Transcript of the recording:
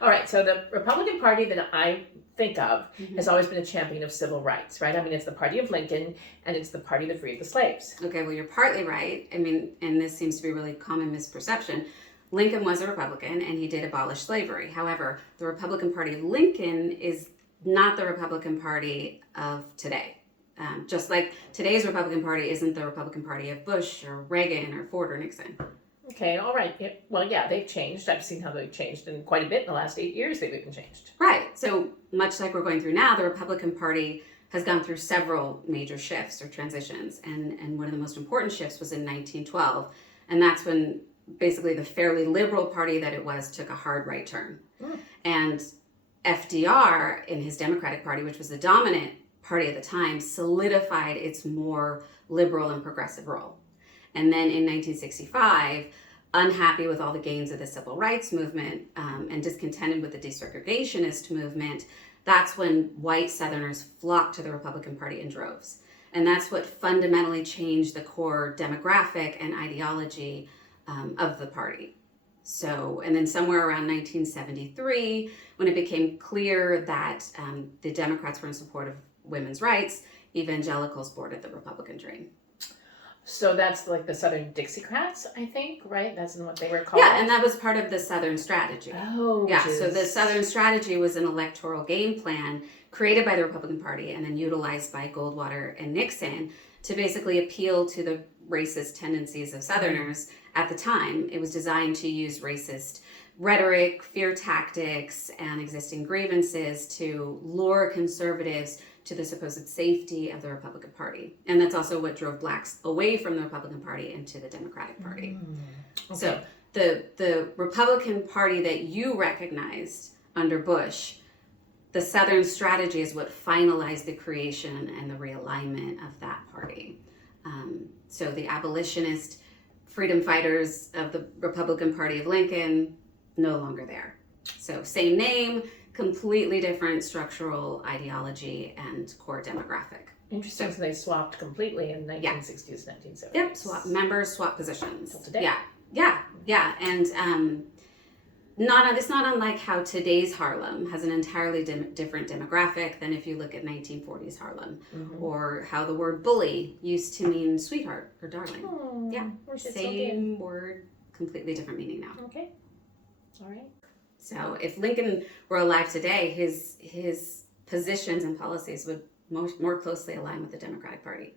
All right, so the Republican Party that I think of Mhm. has always been a champion of civil rights, right? I mean, it's the party of Lincoln, and it's the party that freed the slaves. Okay, well, you're partly right. I mean, and this seems to be a really common misperception. Lincoln was a Republican and he did abolish slavery. However, the Republican Party of Lincoln is not the Republican Party of today. Just like today's Republican Party isn't the Republican Party of Bush or Reagan or Ford or Nixon. Okay, all right. Well, yeah, they've changed. I've seen how they've changed, and quite a bit in the last 8 years they've even changed. Right. So much like we're going through now, the Republican Party has gone through several major shifts or transitions. And one of the most important shifts was in 1912. And that's when basically the fairly liberal party that it was took a hard right turn. And FDR, in his Democratic Party, which was the dominant party at the time, solidified its more liberal and progressive role. And then in 1965, unhappy with all the gains of the civil rights movement and discontented with the desegregationist movement, that's when white Southerners flocked to the Republican Party in droves. And that's what fundamentally changed the core demographic and ideology of the party. So, and then somewhere around 1973, when it became clear that the Democrats were in support of women's rights, evangelicals boarded the Republican train. So that's like the Southern Dixiecrats, I think, right? That's what they were called. Yeah, and that was part of the Southern strategy. Oh, yeah. So the Southern strategy was an electoral game plan created by the Republican Party and then utilized by Goldwater and Nixon to basically appeal to the racist tendencies of Southerners at the time. It was designed to use racist rhetoric, fear tactics, and existing grievances to lure conservatives to the supposed safety of the Republican Party. And that's also what drove blacks away from the Republican Party into the Democratic Party. Okay. So the Republican Party that you recognized under Bush, the Southern strategy is what finalized the creation and the realignment of that party. So the abolitionist freedom fighters of the Republican Party of Lincoln, no longer there. So same name, completely different structural ideology and core demographic. Interesting. So they swapped completely in 1960s, 1970s. Yep, swap members, swap positions. Till today. Yeah. And it's not unlike how today's Harlem has an entirely different demographic than if you look at 1940s Harlem, or how the word bully used to mean sweetheart or darling. Oh, yeah, same word, completely different meaning now. Okay, all right. So if Lincoln were alive today, his positions and policies would more closely align with the Democratic Party.